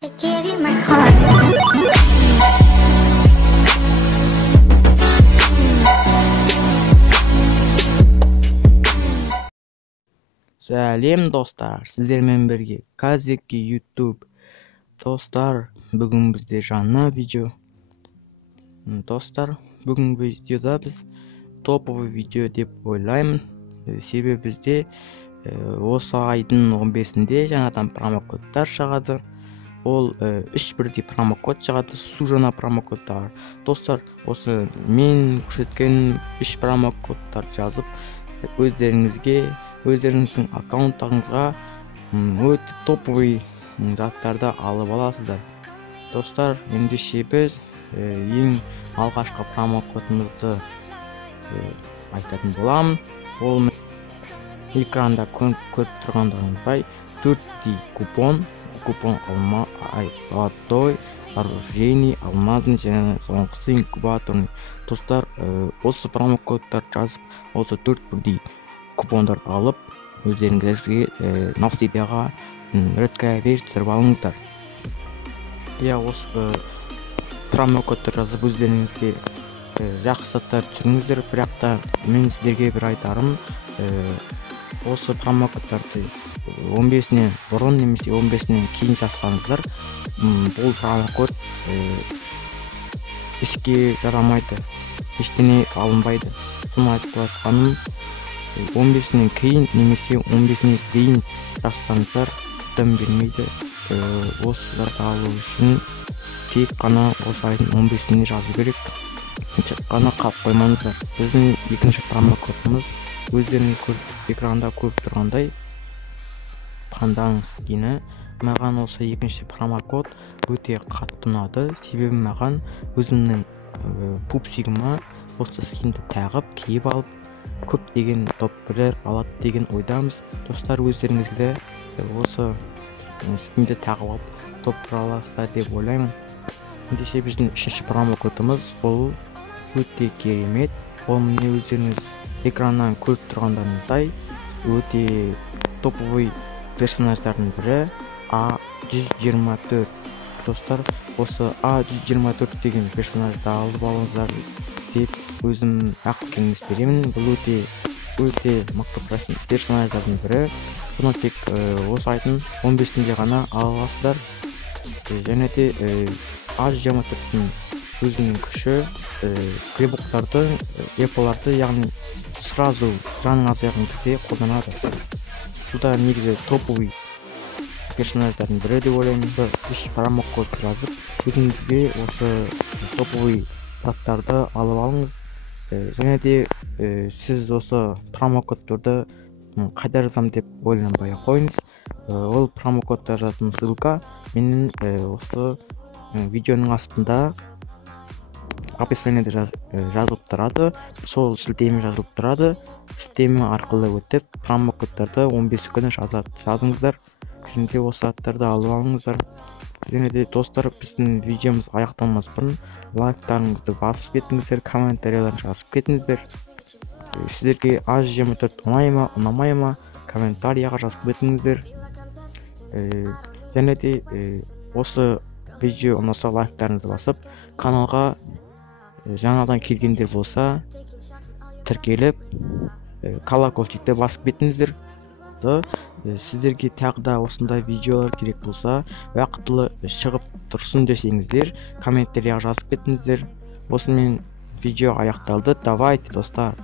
I give you my heart. Сәлем достар, сіздермен бірге Казеки YouTube. Достар, бүгін бізде жаңа видео. Достар, бүгінгі видеода біз топовый видео деп ойлаймын. Себебі бізде осы айдың 15-інде жаңадан промокодтар шығады. Ол 3 бірдей промокод шығады, су жаңа промокодтар. Достар, осы мен көрсеткен 3 промокодтар жазып, өздеріңіздің аккаунттарыңызға өте топовый заттарды алып аласыздар. Достар, ендеше біз ең алғашқы промокодымызды айтатын боламыз. Ол экранда көріп тұрғандарыңыздай 4D купон золотой, оружейный, алмазный және соңғысы инкубаторный. Достар, осы промокодтар жазып, осы 4 бірдей купондар алып, өздеріңізге Настидяға редкая версия алыңыздар. Осы промокодтар жазып өздеріңізге жақсы заттар түсіріңіздер, бірақ та мен сіздерге бір айтарым, осы промокодтарды 15-нен бұрын немесе 15-нен кейін жазсаңыздар, бұл промокод іске жарамайды, ештеңе алынбайды. Соны айтып жатқаным, 15-нен кейін немесе 15-нен дейін жазсаңыздар, дым бермейді. Осыларды алу үшін тек қана осы айдың 15-нен жазу керек. Тек қана қалып қоймаңыздар. Біздің екінші промокодымыз өздеріңіз экранда көріп тұрғандай қандаңыз кені. Маған осы екінші промокод өте қатты ұнады. Себебі маған өзімнің пупсигіма осы скинді тағып, киіп алып, көптеген топ-бірлер алады деген ойдамыз. Достар, өздеріңізге осы скинді тағып алып, топ-бір аласыздар деп ойлаймын. Ендеше біздің үшінші промокодымыз ол өте керемет. Ол міне өздеріңіз экраннан көріп тұрғандарыңыздай өте топовый персонаждардың бірі A124. Достар, осы A124 деген персонажды алып алыңыздар деп өзім ақ кеңес беремін. Бұл өте мықты персонаждардың бірі. Бұны тек осы айдың 15-інде ғана ала аласыздар. Және де A124-тің өзінің күші грибоктарды, эполарды, яғни сразу жаның азайған кезде қолданады. Бұда негізі топовый персонаждардың бірі деп ойлаймын. Үш промокод жазып, өзіңізге осы топовый заттарды алып алыңыз. Және де сіз осы промокодтарды қайда жазам деп ойланбай қойыңыз. Ол промокодтар жазатын ссылка менің осы видеоның астында описаниеде жазылып тұрады. Сол сілтеме жазылып тұрады. Сілтеме арқылы өтіп, промокодтарды 15 күні жазыңыздар. Және де осы заттарды алып алыңыздар. Және де достар, біздің видеомыз аяқталмас бұрын лайктарыңызды басып кетіңіздер, комментарияларын жазып кетіңіздер. Сіздерге A124 ұнай ма, ұнамай ма, комментарияға жазып кетіңіздер. Және де осы видео ұнаса лайктарыңызды басып, каналға жаңадан келгендер болса тіркеліп, колокольчикті басып кетіңіздер. Сіздерге тағы да осындай видеолар керек болса, уақытылы шығып тұрсын десеңіздер, комментарияға жазып кетіңіздер. Осымен видео аяқталды. Давайте, достар.